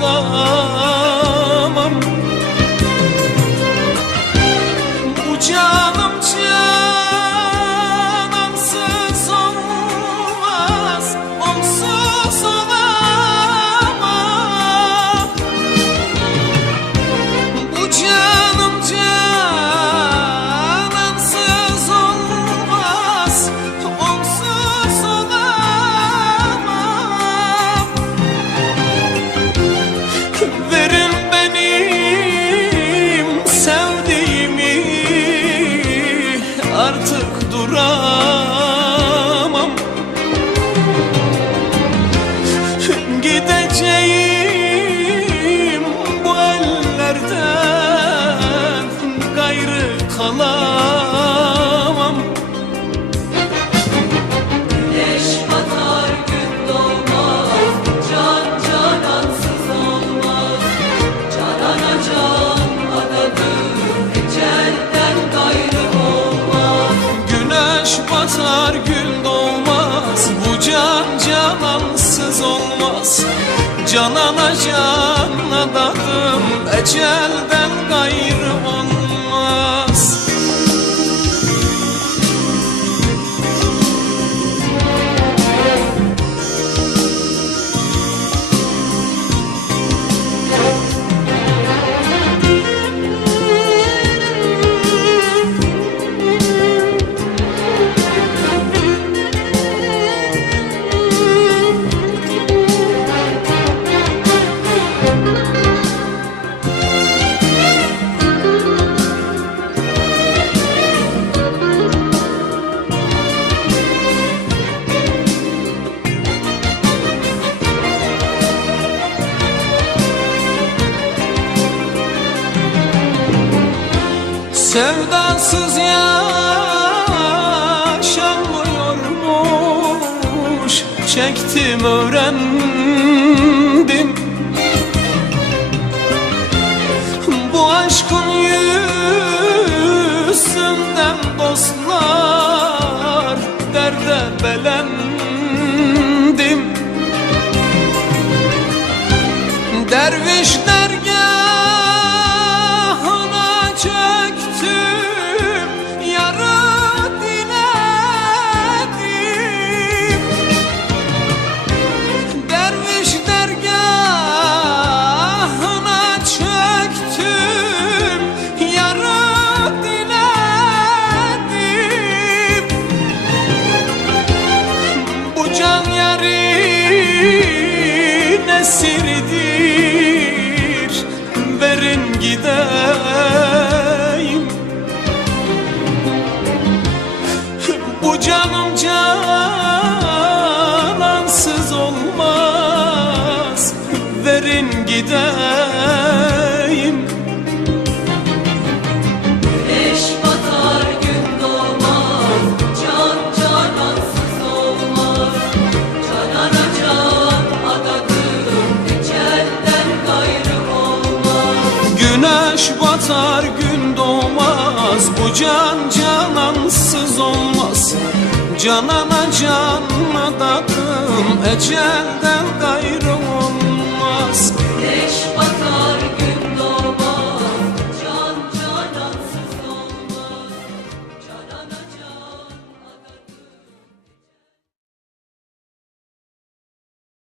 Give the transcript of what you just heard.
Oh. Canan aşan adadım ecelde Sevdasız yaşanmıyormuş. Çektim öğrendim. Bu aşkın yüzünden dostlar Derde belendim. Dervişler esirdi. batar gün doğmaz Bu can canansız olmaz. Canana can adakım Ecelden gayrı